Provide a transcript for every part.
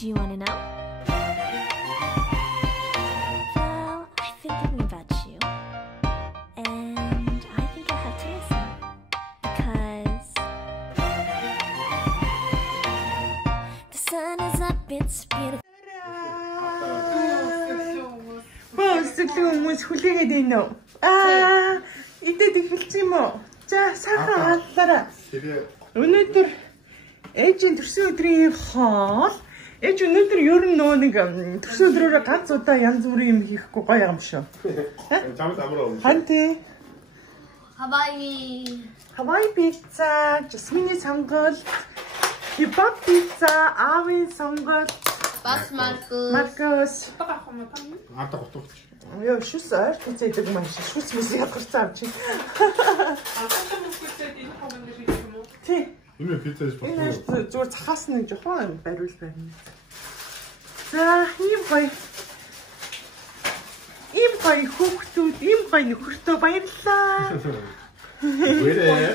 Do you want to know? Well, I've been thinking about you, and I think I have to listen because the sun is up, it's beautiful. Хүмүүс хүлээгээд байна уу? Идээд эхэлж юм уу? За, сайхан хааллаараа. Өнөөдөр ээжийн төрсөн өдрийн хоол. Ээж өнөөдөр ер нь нөө нэг төрсөн өдрөөрөө ганц удаа янз бүрийн юм хийхгүй гоё юм шүү. Чамд амраа. Ханти. Hawaii pizza, Жасмины сонголт. Kebab pizza, аавын сонголт. Бас Маркус. Атаа. Яа, шүс ойр хийдэг юм шиг. Шүс мэс ядгарцаа авчих. Тий. Энэ пиццаш болсон. Зүгээр цахаас нэг жоохон бариул байна. За, ийм гоё хүүхдүүд, ийм гоё нөхөртөө баярлалаа.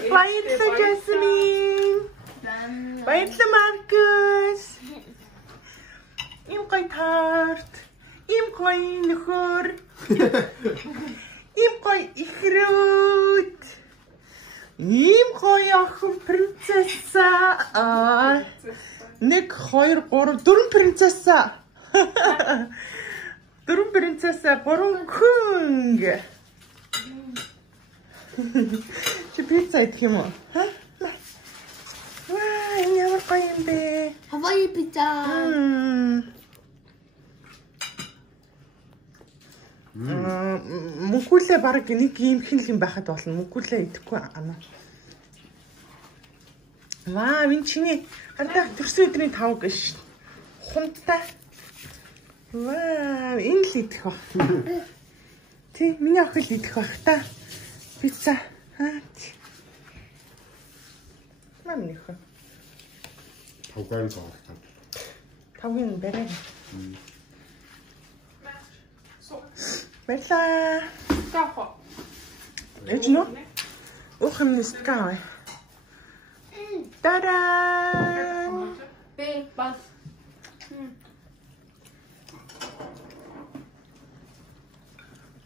Баярлалаа Жасмин. Баярлалаа Маркус. Ийм гоё тарт. Ийм гоё нөхөр. Ийм гоё ихрүүд. Ийм гоё охин принцесса. 1 2 3 4 принцесса. 4 принцесса, 3 хүн. Чи пицца идэх юм уу? Ваа, энэ ямар гоё юм бэ? Hawaii pizza. Мөнгөлөө баг нэг юм хинл юм байхад болно. Мөнгөлөө идэхгүй ана. Ваа, энэ чиний хантаа төрсөн өдрийн 5 гэж. Хунттай. Ваа, энэ л идэх баг. Тий, миний охин л идэх баг та. Пицца. Мамнийх. Тавган цаа. Тавган барай. Баярлаа. Таахо. Эч нөө? Ох юм нэскаа. Та-даа! Би бас.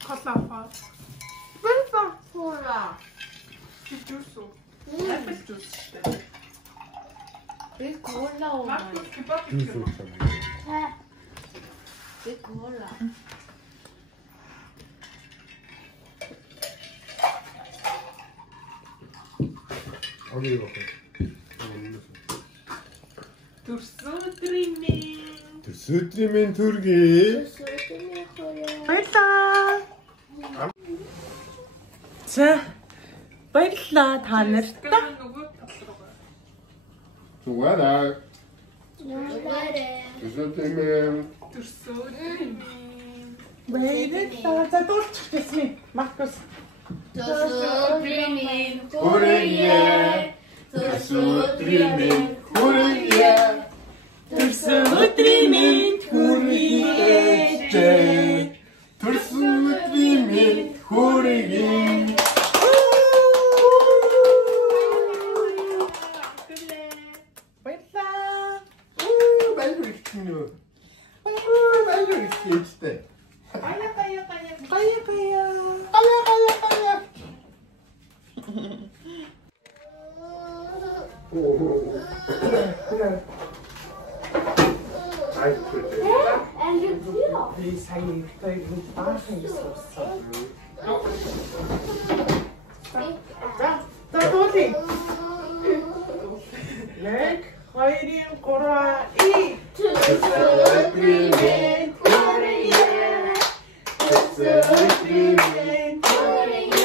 Кола. Кола. Жуусу. Апple жуус шүү дээ. Би кола. Маркус кебаб Энэ хийх. суусан. Би кола. Окей, окей. Төрсөн өдрийн минь. Төсөөдрийн минь төргий. Баярлаа. За. Баярлаа та нарт. Нөгөө талруугаа. Зүгээрээ. Зүгээрээ. Төсөөдрийн минь. Төрсөн өдрийн минь. Баярлаа. За дуулчих гэсэн. Маркус. Төрсөн Хүрээ. Төсөөдрийн минь. Хүрээ. Төрсөн өдрийн минь хүрээ. Төрсөн өдрийн минь хүрээ. Баярлаа. Баярлалаа. Би сайн ихтэй баахан гэсэн. За дуули. 1 2 3 Төсөөдрийн минь хүрээ. Төсөөдрийн минь хүрээ.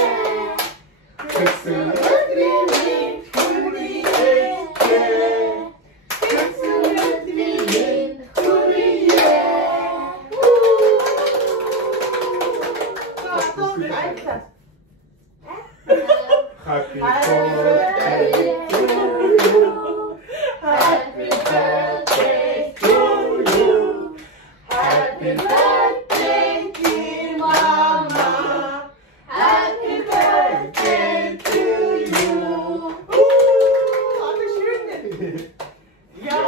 Happy birthday to you. Happy birthday to you. Happy birthday, dear Mama. Happy birthday to you. Ateş verin. Ya.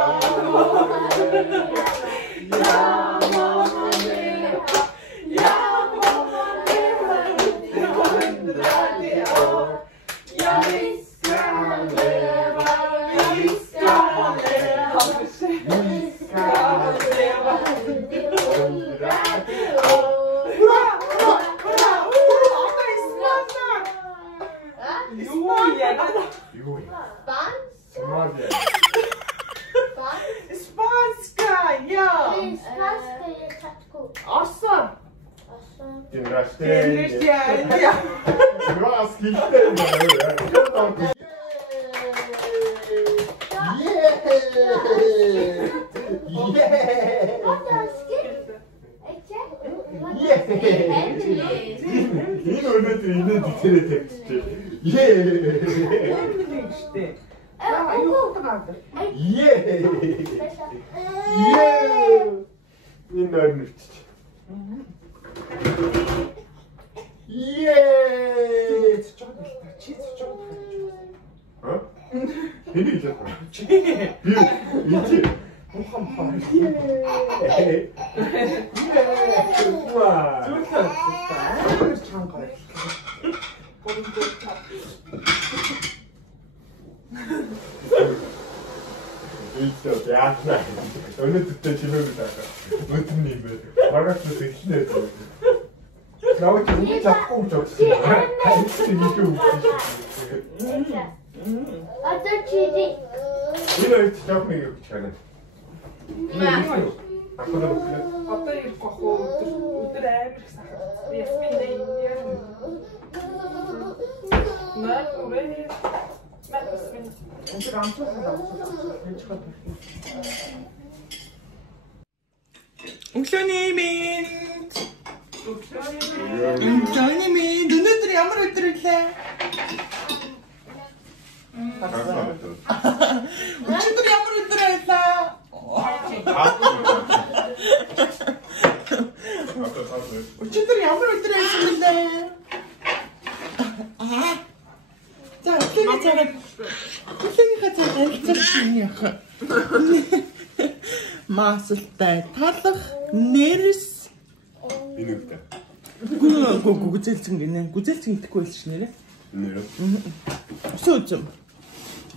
Өглөөний минь. Өглөөний минь. Өнөөдөр ямар өдөр вэ? Өчигдөр ямар өдөр байлаа? Өчигдөр ямар өдөр байсан бэ? За, өглөөний цараг. Өглөөний цараг хэлцсэн яах. Масалтай талах нэрс Энэхэн. Гүзэлцэн гинэ. Гүзэлцэн итгэхгүй байсан ш нэрэ. Нэр. Сүүзэм.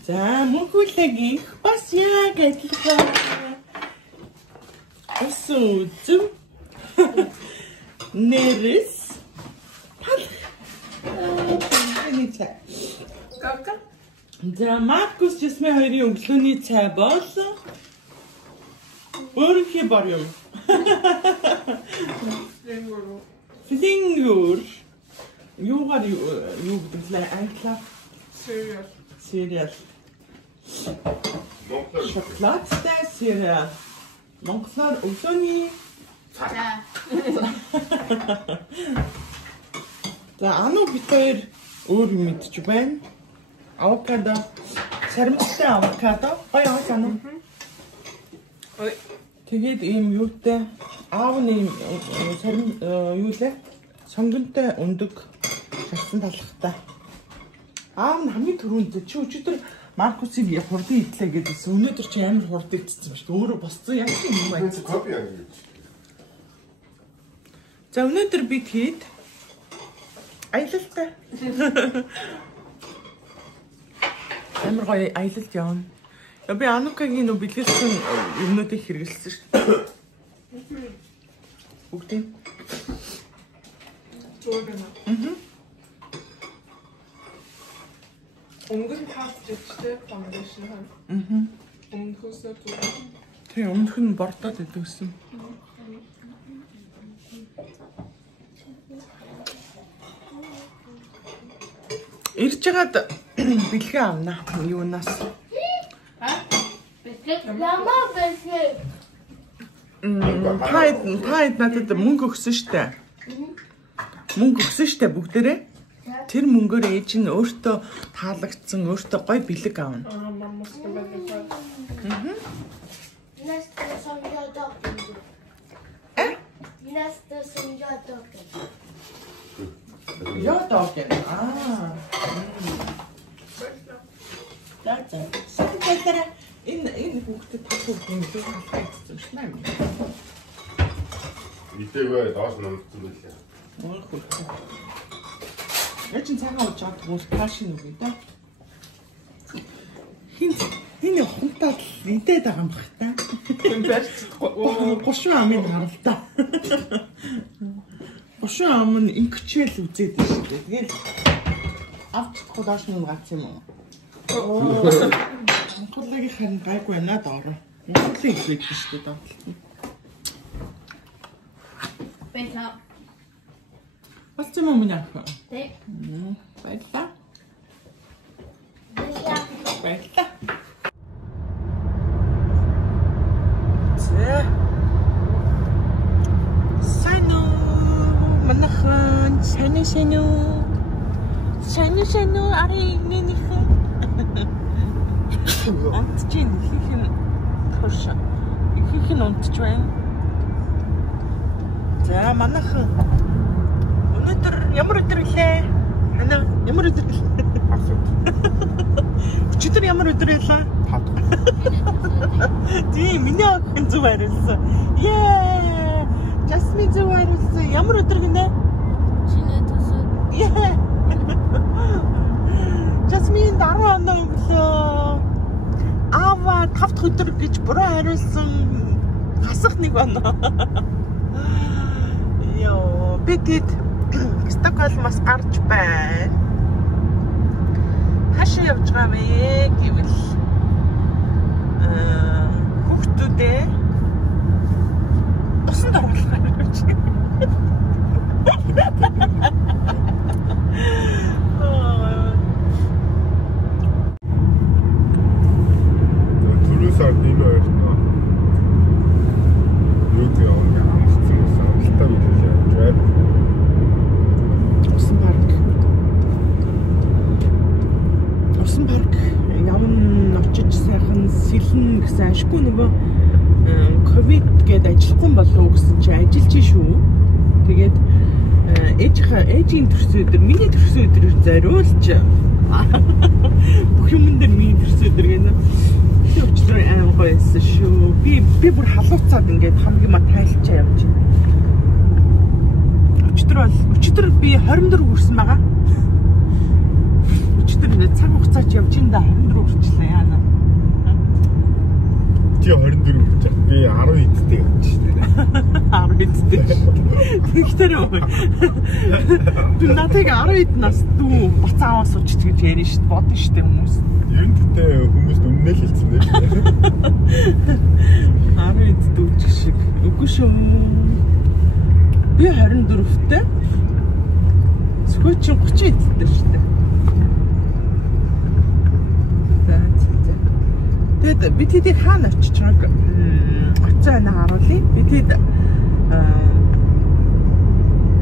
За мөнхүүлэг бас яг адилхан. Сүүзэм. Нэрс талах. Энэхэн. Кака. За Маркус Жисмэ хоёрын өглөөний цай бол Өрхи бар юм. Флингур. Юугаар юу гэдэг лээ англиар? Cereal. Шоколадтай cereal. Монголоор өглөөний За. За ану бит хоёр өөр юм мэдчих байна. Авокадо. Сарамжтай авокадо. Гоё ану. Ой. Тэгээд ийм юутай аавны сарим юу лээ? Сонгонтой өндөг шатсан талхтай. Аав нь хамгийн түрүүнд чи өчигдөр Маркусыг хурдан идлээ гэдээсэн. Өнөөдөр чи амар хурдан идсэн шүү дээ. Өөрөө босцсон яг юм байна. Копи яа гэж. За өнөөдөр бид хэд аялалтай. Амар гоё аялалд явна. Би Анукагийн нөө бэлгэлсэн юмнуудыг хэрэгэлсэн шүү дээ. Бүгдийг. Зургана. Өнгөн хавчтай фаундейшн. Өнгөхөөсөө зургана. Тэг өмнөх нь бордоод өгсөн. Ирж байгаад бэлгээ авна. Юунаас? Ямаа бэлгээ. Таад надад мөнгө өгсөн штэ. Мөнгө өгсөн штэ бүгдээрээ. Тэр мөнгөөр ээж нь өөртөө таалагдсан өөртөө гой бэлэг авна. Nästa som jag dagen. Nästa som jag dagen. Яа доогийн. Лаата. Сэтэрэ энэ хүүхдэд тасалж өгөх хэрэгтэй юм шиг байна. Итэвэ доош номцсон байлаа. Мөн хүүхд. Эчин цагаан ууж чад хүмүүс кашин үгүй да. Хин хунтаад идээд байгаа юм бах та. Энэ барьж 30 амын харалта. 30 ам нь инкчэл үзээд байна шүү дээ. Тэгээд авч худаач нь гац юм уу? Монголын харин гайгүй байна даа. Монголын их байдаг шүү дээ даа. Бэлээ. Болцсон юм уу наа? Тэг. Баярлаа. Бэлээ. Баярлаа. Сану манайхан сану ари нэнийхэн онцчин ихэнх төрш ихэнх онцч байна. За манайхан өнөөдөр ямар өдөр гэлээ? Хана ямар өдөр гэлээ? Өчигдөр ямар өдөр байлаа? Тийм миний охин зүг байрлсан. Яа! Жасмин зүг байрлсан. Ямар өдөр гинэ? Шинэ төсөө. Яа! Жасмин 10 оноо өглөө. Аава 5 дахь өдөр гэж буруу хариулсан. Хасах нэг оноо. Йоо, битэд Стокгольмоос гарч байна. Хашаа явж байгаа вэ гэвэл хүүхдүүдээ усанд оруулах гэж Түрүүсаар энэ хоёр нөө юу яваа амтсан амталтаа билээ. Усан парк явна очиж сайхан сэлэн гэсэн ашгүй нөгөө ковид гээд ажиллахгүй болов уу гэсэн чи ажиллаж шүү. Тэгээд ээжийн төрсөн өдөр миний төрсөн өдрөөр зориулж бүх юм дээр миний төрсөн өдөр гэнэ. Тэр өчигдөр аим гоёсэн шүү. Би бүр халууцаад ингээд хамгийн ма тайлчаа явж байна. Өчигдөр би 24 хүрсэн байгаа. Цаг хугацаач явж ин да 24 хүрчлээ яана. Чи 24 хүрч байгаа. Би 10 эдтэй явж штэ. 10 эдтэй. Тэгтэр үү. Би надад 10 эд нас дүү буцааваа суучих гэж ярина штэ бодно штэ хүмүүс. Ер нь тэтэ хүмүүст өмнөө л хэлсэн дээ. 10 эд дүүчих шиг. Үгүй шүү. Би 24-тэй. Зөвхөн 30 эдтэй штэ. Тэгэд би тэдийг хаана очиж байгааг оцоо нэ харуулъя. Би тэд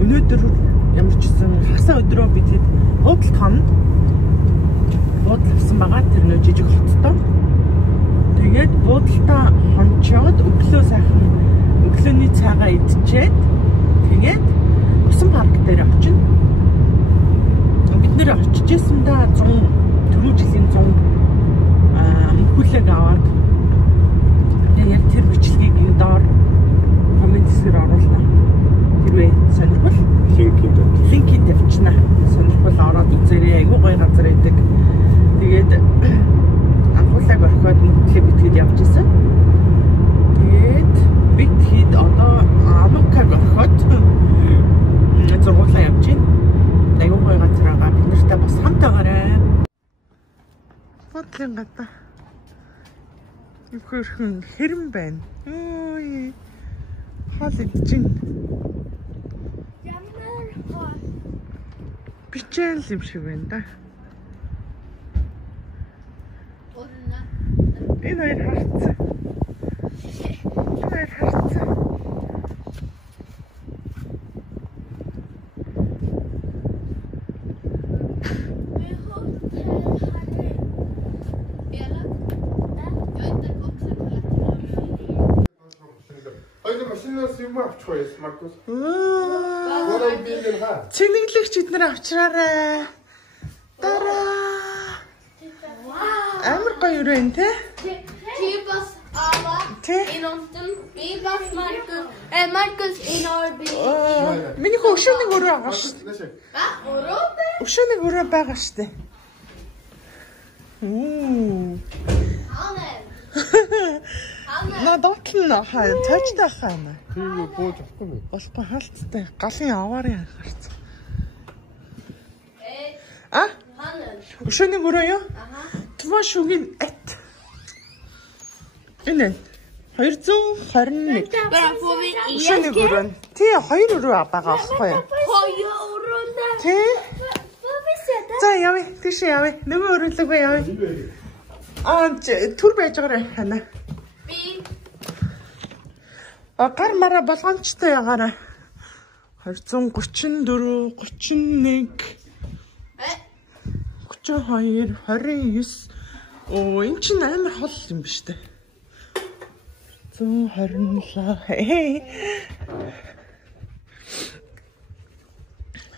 өнөөдөр ямар ч гэсэн хасаа өдрөө би тэд буудал тонд буудал авсан байгаа тэр нөө жижиг хоттой. Тэгээд буудалтаа хончоод өглөө сайхан өглөөний цайгаа идчихэд тэгээд усан парк дээр очино. Бид нэр очижсэн да 100 түрүү жилийн 100 хүлээг аваад яг тэр бичлэгийг энэ доор комментсээр оруулна. Хэрвээ сонирхол линкийг тавьчихна. Сонирхол ороод үзээрэй. Айгуу гоё газар байдаг. Тэгээд анхуулаг орхиод нүдлээ битгэд явж исэн. Тэгээд битгэд одоо амакаг орхиод зургуулаа явж байна. Айгуу гоё газар байгаа. Бид нартай бас хамтаагаарай. Бодлын гадаа Хөрхөн хэрэм байна. Ой. Хоол идэж байна. Ямар хоол? Бичээл юм шиг байна да. Орна. Энэ хоёр харцсан. Цэнэглэгч эднэр авчраарай. Дараа. Амар гоё юу вэ те? Чи бас аваа. Энэ онтон би бас Маркус энэ орби. Миний хөвшөөний өрөө байгаа шүү. Өрөө бэ? Өшөөний өрөө байгаа штэ. На дотлно хаа цаачтай хаана. Тэгээ бууж авахгүй мэ? Болохгүй хаалттай. Галын аваарын харц. Өшөөний өрөө юу? Туваа шүгийн эт. Энэ 221. Өшөөний өрөө. Тий 2 өрөө байгаа аахгүй юу? 2 өрөөндөө. Тий. За явъя. Тийш явъя. Нөгөө өрөөлөгөө явъя. Түр байж байгаарай хана. Би Гар мараа болгоомжтой ягаарай. 234, 31, 32, 29. Оо, эн чинь амар хол юм биш үү? 127. Хей.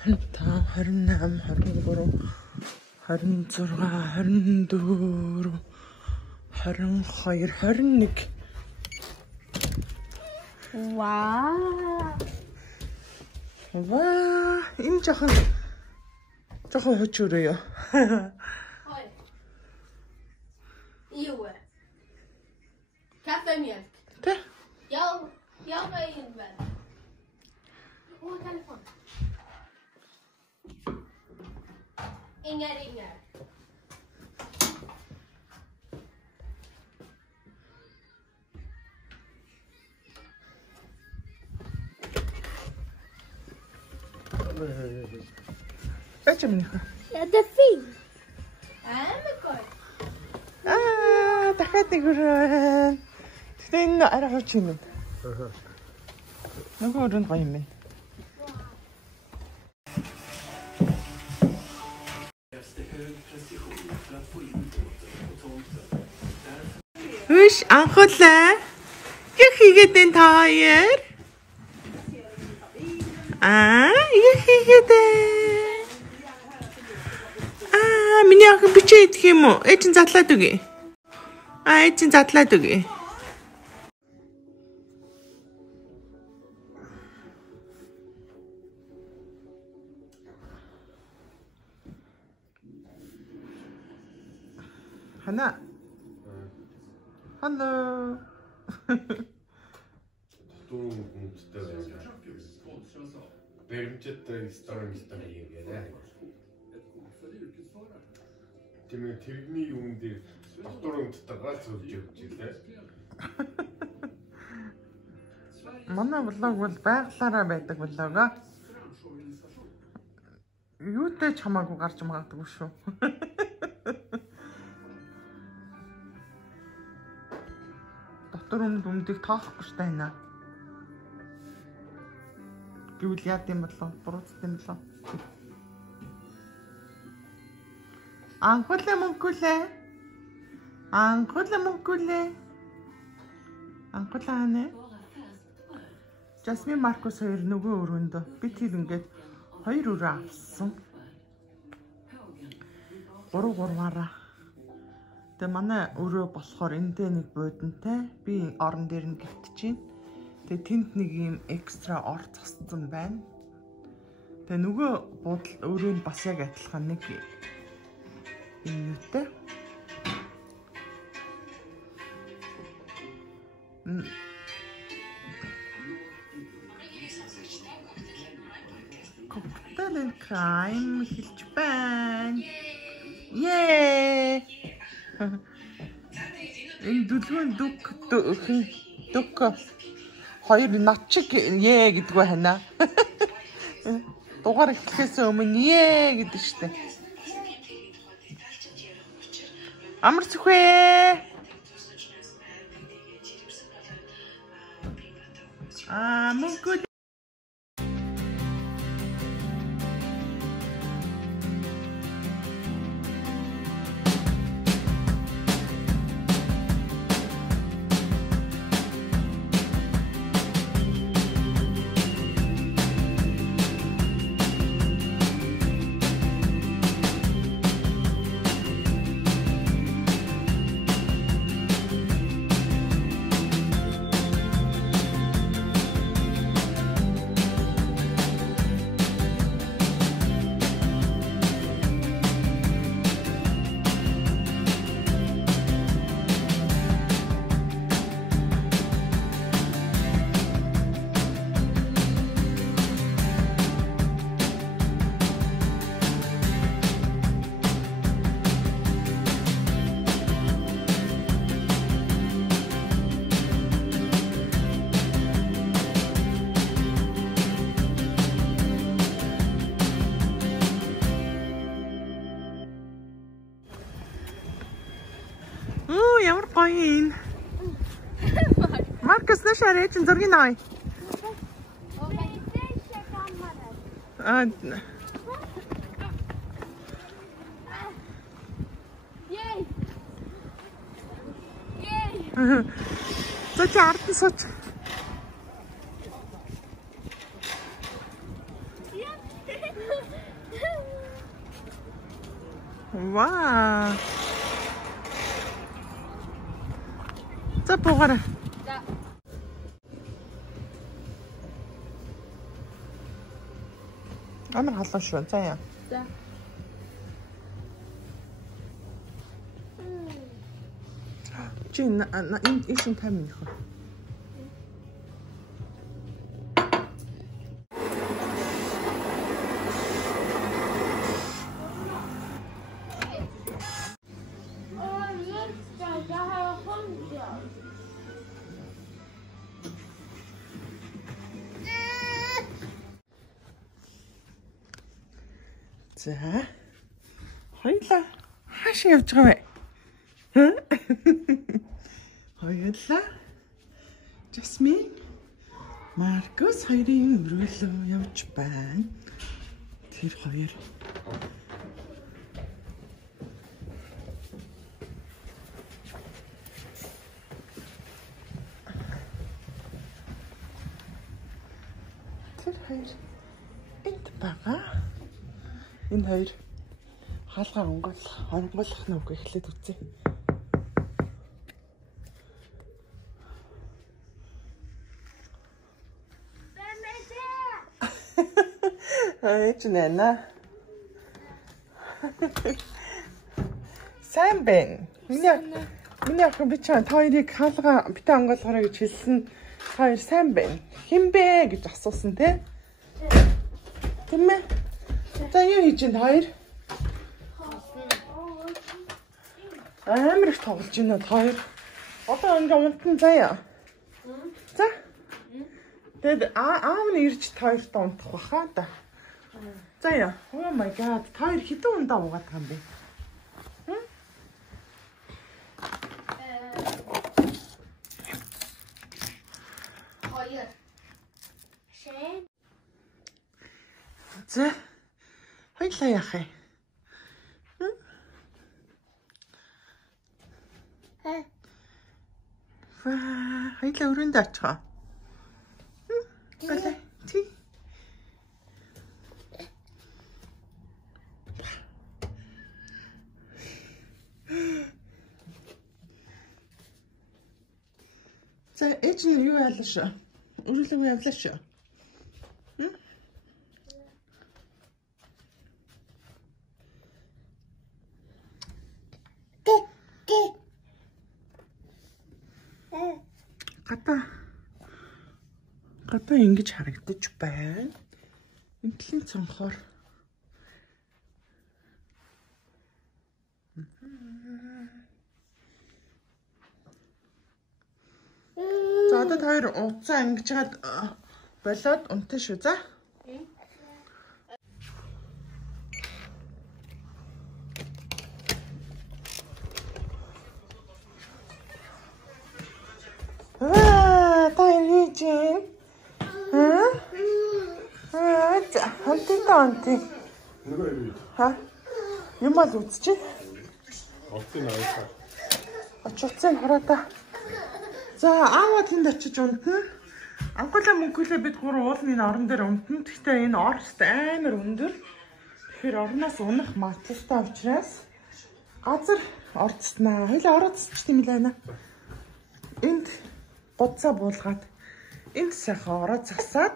28, 29, 23, 24, 22, 21. Вау. Ваа, энэ жоохон хөчөөрөө. Хой. Юу вэ? Кафемjölk. Тэ? Jag var invänd. Åh, telefon. Inga ringar. Vet jag människa? Ja, det är fint. Men gott. Дахиад нэг өрөө. Тэгтээ энэ арай хурц юм байна. Нөгөө өрөө нь гоё юм байна. Үш анхуулаа. Юу хийгээд энэ таяр? Юу хийгээд ээ? Миний охин бичээ идэх юм уу? Ээжин задлаад өгье. Ээжин задлаад өгье. Хана. Хана. Баримттай ресторан хийгээд. Тэмээ тэрэгний юм дээр доктор өмдтэйгээ зөвж явж илээ. Манай блог бол байгалаараа байдаг блогоо. Юутэй ч хамаагүй гарч магадгүй шүү. Доктор өмдөг тоохгүй штэ энэ. Гэвэл яа гэм болов? Бурууттай юм болов? Анхуулаа мөнгөлээ. Анхуулаа нэ. Жасмин Маркус хоёр нөгөө өрөөндөө бид тэр ингээд 2 өрөө авсан. 3-3-аараа. Тэгээ манай өрөө болохоор эндээ нэг буудантай. Би орон дээр нь гівтчихээн. Тэгээ тэнд нэг юм экстра ор зассан байна. Тэгээ нөгөө буудал өрөө нь бас яг адилхан нэг юм юутай. Коктейль крайм хэлж байна. Ее. Энэ дүлгүүн дүк хоёр начиг ее гэдгөө хана. Дугаар эхлэхээс өмнө ее гэдэг штэ. Амар сүхэ. Мөнгө Ямар гоё юм. Маркус на шарэж зургийг авъя. Сууч ардсан сууч. Вау. За буугаарай. За. Амар халуун шүү. За яа. За. Чи энэ ишин тайм нөх. За. Хоёлаа хаашаа явж байгаа вэ? Хоёлаа Жасмин, Маркус хоёрын өрөөлөө явж байна. Тэр хоёр энд байгаа. Энэ хоёр хаалгаа онгойлох нь үгүй эхлээд үзье. Эч нэна. Сайн байна. Миний ах би чам хоёрыг хаалгаа битээ онгойлгоорой гэж хэлсэн. Хоёр сайн байна. Хэн бэ гэж асуусан те. Тэмээ. За юу хийж энэ хоёр? Амар их тоглож байна хоёр. Одоо ингээ унтан заяа. За. Тэгэд аав нь ирж хоёрт унтах баха да. Заяа. Oh my god. Хоёр хэдэн ундаа угаад байгаа юм бэ? Хоёр. Шээ. За. Хоёлаа яах вэ? Хоёлаа өрөөнд очихоо. Болоо. Тий. За эч нь юу яалаа шүү? Өрөөлөө явлаа шүү. Гадаа ингэж харагдаж байна. Энтлийн цонхоор. За одоо хоёр уцаа ингэж гад болоод унтаа шүү за. Тайвижин. Хантинтанти. Ха? Юмал үзчих. Оцсон аваа. Очицсан хараата. За аава тэнд очиж унтна. Анхуулаа мөнгөлөө бид гурав уулын орон дээр унтна. Гэхдээ энэ орст амар өндөр. Тэгэхээр орноос унах магадлалтай учраас газар орцснаа. Хоёлаа орооцчих юм лээ. Энд бодсаа буулгаад энд сайхан ороо засаад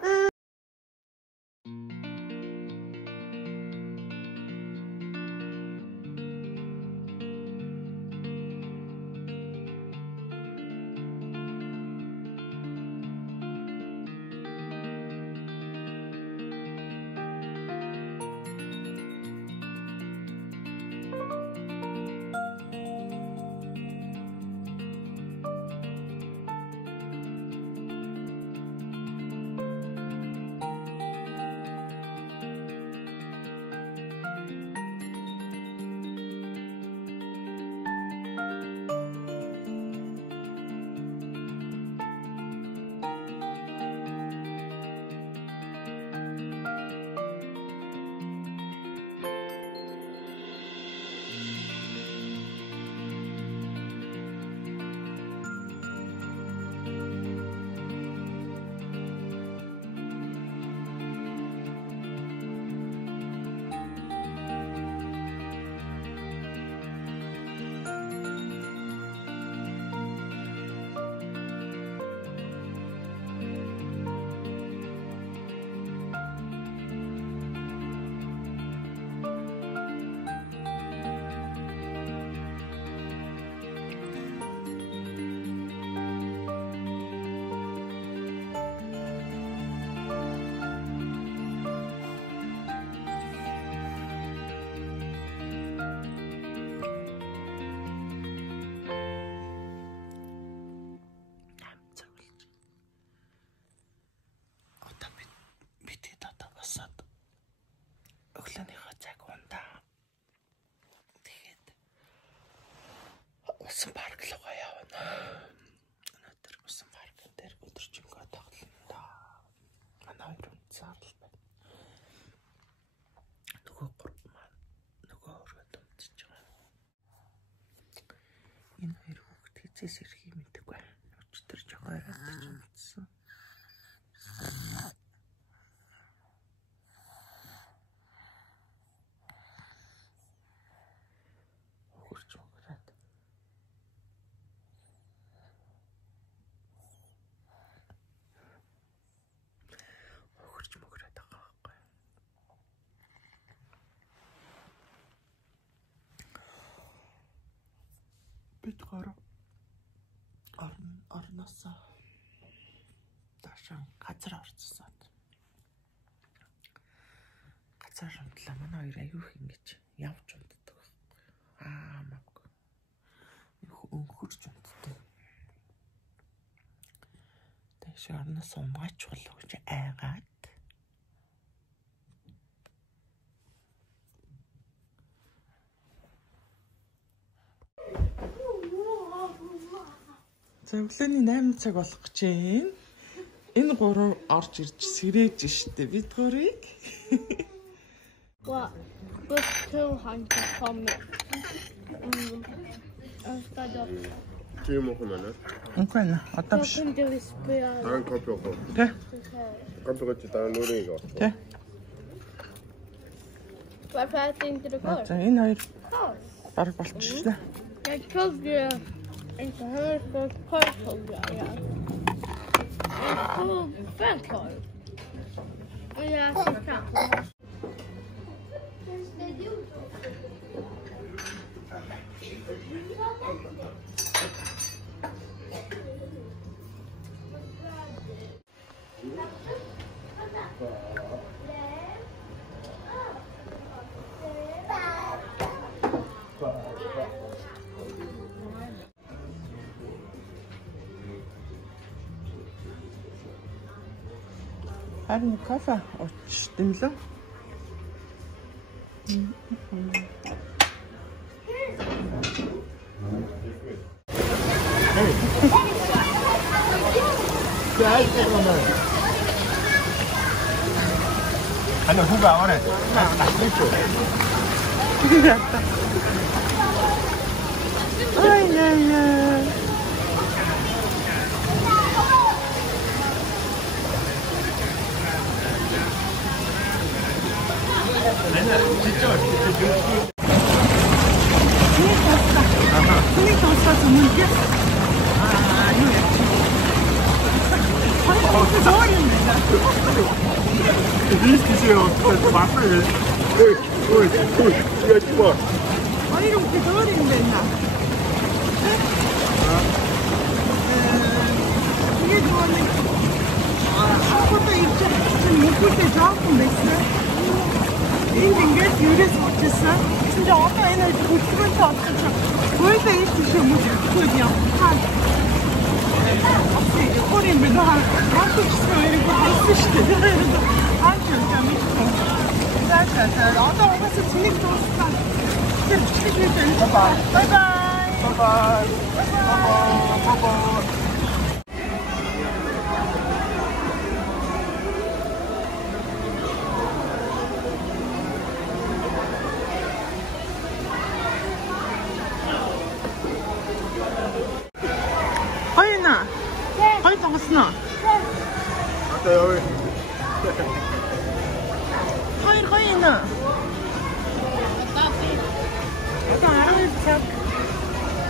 өглөөнийхөө цаг ундаа. Тэгээд усан парк руу явна. Өнөөдөр усан паркын дээр өдөржингөө тоглоно да. Манай хоёр унцаар л байна. Нөгөө гурав маань нөгөө өргөд унцж байгаа. Энэ хоёр хүүхэд хэзээс ирэх юм мэдгүй. Өчтөр жоохон оройдож унцсан. Бид гурав орноосоо таашаа газар орцсон. Газар унтлаа манай хоёр аюух ингэж явж унтдаг байхгүй. Маггүй. Өнхөрч унтдаг. Таашаа орноосоо умгаач болов гэж айгаад. За өглөөний 8 цаг болох гэж байна. Энэ гурав орж ирж сэрээж штэ бид гурыг. What? Good 200 from me. Тийм уу манай. Үгүй нэ одоо биш. Ан кофе уу. Тэ. Кофе чи таа нүрийг оо. Тэ. За энэ хоёр баг болчихлоо. I told you it's a hard partial, yeah. It's called Bangkok. Yeah, it's a Харин кофе очсон лөө. Ano huga ora. Ay ay ay. Видите, вот массовый. Ой, я чего? 이렇게 더워진다. 이게 좋아하는 아무것도 입지 못할 때 조금 됐어. 인생계 유래서 못했어. 진짜 어떤 에너지 고치면서 어쩌죠. 보일때 있으셔 뭐지 그냥 한 어떻게 꼬리인데도 한 한국 있으면 이렇게 있으시대. 이러면서 아 진짜 미쳤어. 자, 어떤 오면서 진입 좋았어. 바이바이. 바이바이. 바이바이. 바이바이. 허인아. 허인 먹었어. 아따 여기. 허인아.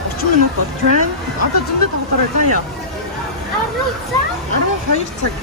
Почему на тот трен? А то зинде тахтарай тая. Ару хайртай.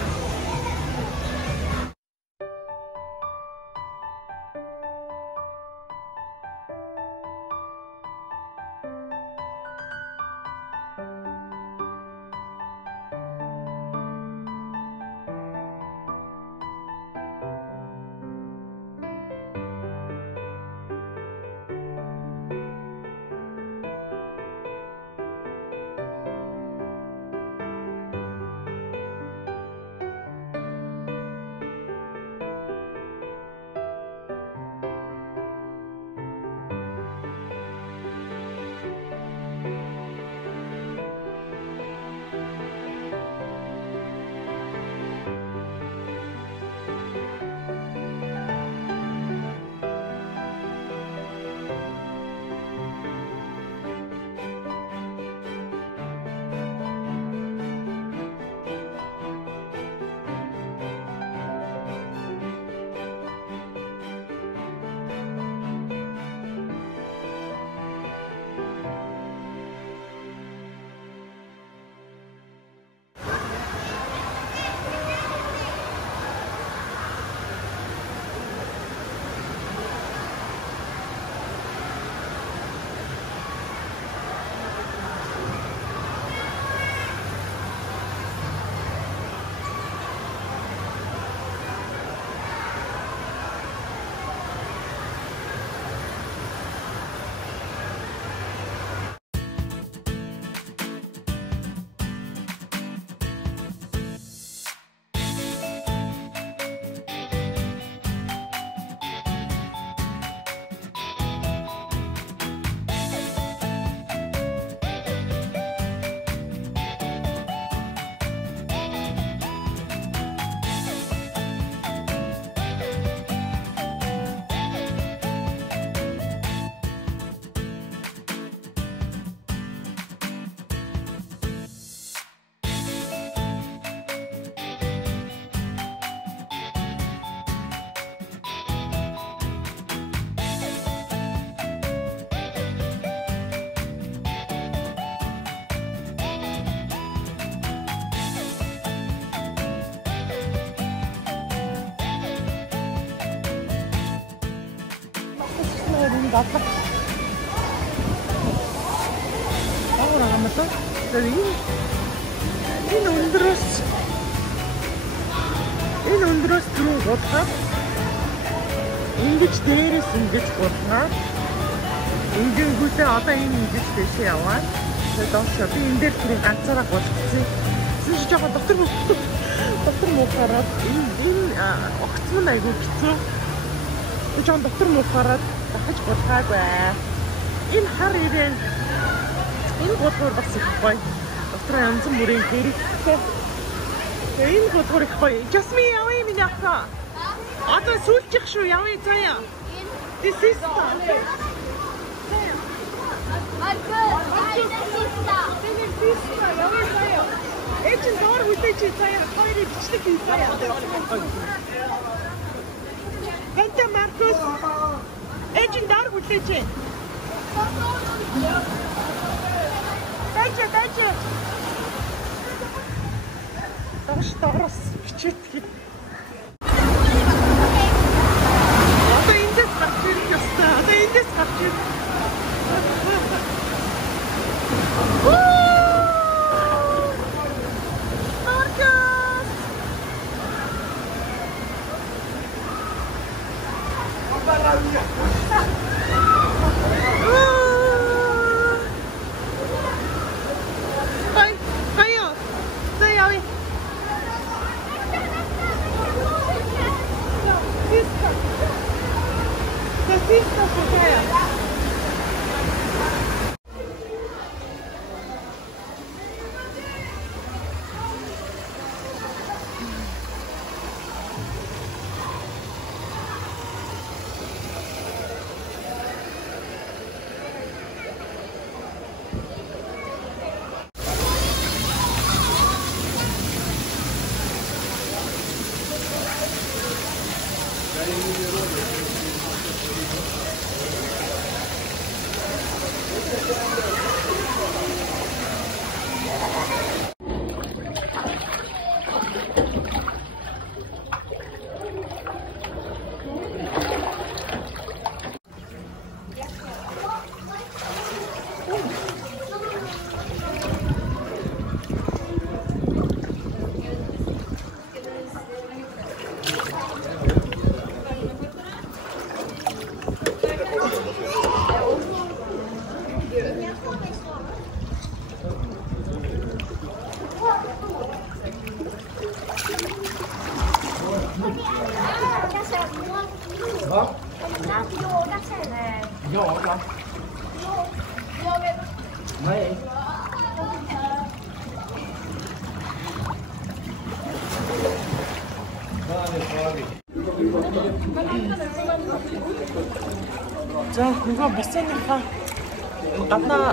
Даавар энэ дадлах. Даавар амтаа. Энэ өндрөөс түрүү гудлаад ингэж дээрээс ингэж гудлаад ингэнгүүтээ одоо энэ ингэж дэшээ яваад тэгээд доошоо би энэ дээр түрүү ганцаараа гудлцсан. Зүж жоохон доктор муухараад энэ огцмон айгүй хэцүү. Би жоохон доктор муухараад дахиж гудлаагүй. Энэ хар ирээн энэ гудлуур бас их гоё. Доктор янз бүрийн хэрэгтэй. Энэ гудлуур их гоё. Жасмин явъя миний ах. Одоо сүүлчих шүү явъя заяа. This is Эчин доор хүлээж заяа хоёрыг бичлэг хийж заяа. Гэнтэ Маркус. Эчин доор хүлээж. Дайч. Доорос бичээт. Одоо эндээс гарч ирэх ёстой. Одоо эндээс гарч ирэх. За нөгөө бассейнийхаа гадаа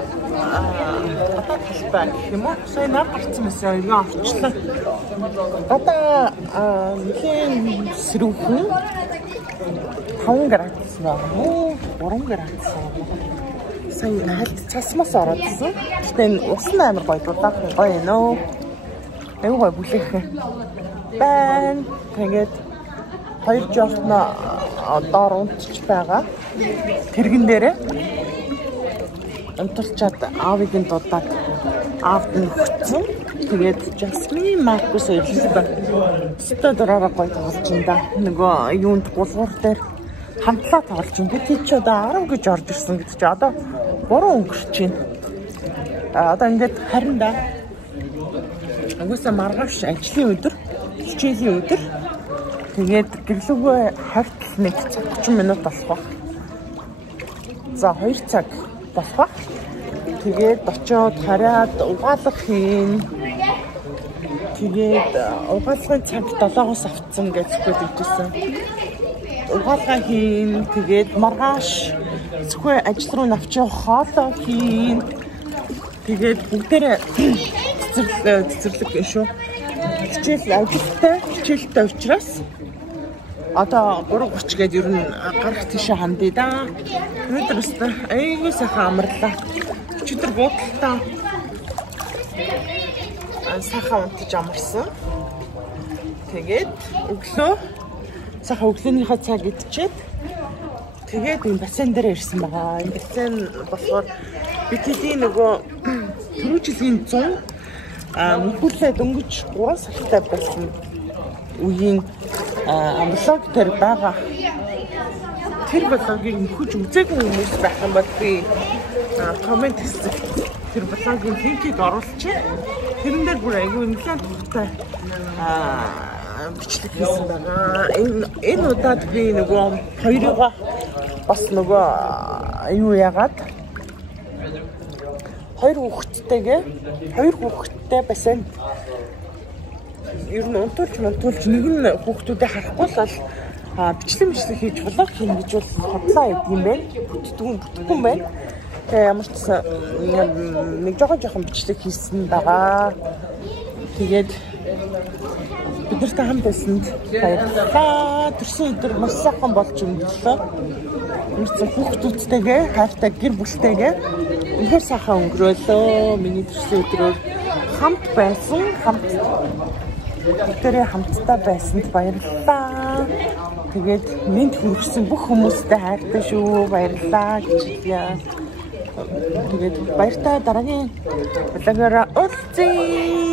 талбай юм уу? Сая нар гарцсан байсан юм авчлаа. Гадаа нэхэн сэрүүхэн 5 градус нөө 3 градус. Сая хальт цасмаас ороодсон. Гэтэ энэ усан амар гоё дулаах гоё нөө. Аюу гоё бүлээх. Байн тэгээд хоёр жолтно доор унтчих байгаа. Тэргэн дээрээ унталчаад аавыгийн дулаад аавд нь өгсөн. Тэгээд Жасмин Маркус Элизабет өстө дөрөөрөө гоё тоглож байна да. Нөгөө юунд гулгуур дээр хамтлаа тоглож байна. Би тийч одоо 10 гэж орж ирсэн гэдэг чи одоо 3 өнгөрч байна. Одоо ингээд харин да. Угсаа маргааш ажлын өдөр, хичээлийн өдөр. Тэгээд гэрлүүгээ хагтал нэг 30 минут болох баг. За 2 цаг болох баг. Тэгээд очиод хараад угаалга хийн. Тэгээд угаалгын цаг 7-оос авцсан гэж хэлсэн. Угаалга хийн. Тэгээд маргааш зөвхөн ажил руу навч хоолоо хийн. Тэгээд бүгдээрээ цэцэрлэг шүү. Хичээлтэй учраас одоо 3:30 гээд ер нь гарах тийшээ хандъя да. Өнөөдөр өстө айгүй сайхан амарлаа. Өчигдөр буудалтаа сайхан унтаж амарсан. Тэгээд өглөө сайхан өглөөнийхөө цаг идчихэд Тэгээд энэ бассейн дээр ирсэн байгаа. Энэ бассейн болохоор бидний нөгөө түрүү жилийн 100 мөнхөлөө дөнгөж 3 сартай болсон үеийн блог дээр байгаа. Тэр блогийг нөхөж үзээгүй хүмүүс байх юм бол би комент хэсэгт тэр блогийн линкийг оруулчих. Тэрэн дээр бүр аягүй нэлээд тухтай бичлэг хийсэн байгаа. Энэ удаад би нөгөө хоёроо бас нөгөө юу яагаад хоёр хүүхэдтэй бассейн ер нь унтуулж нэг нь хүүхдүүдэд харахгүй л бичлэг хийж влог хийнэ гэж бол бодлоо юм байна. Бүтэхгүй юм байна. Тэгээ ямар ч нэг жоохон бичлэг хийсэн байгаа. Тэгээд бид нартай хамт байсанд баярлалаа. Төрсөн өдөр маш сайхан болж өнгөрлөө. Мөрцөн хүүхдүүдтэйгээ, хайртай гэр бүлтэйгээ үнэхээр сайхан өнгөрөөлөө. Миний төрсөн өдрөөр хамт байсан, бүгдээрээ хамтдаа байсанд баярлалаа. Тэгээд минь хүргэсэн бүх хүмүүстээ хайртай шүү, баярлалаа гэж хэлье. Тэгээд баяртай дараагийн блогоор уулзъя.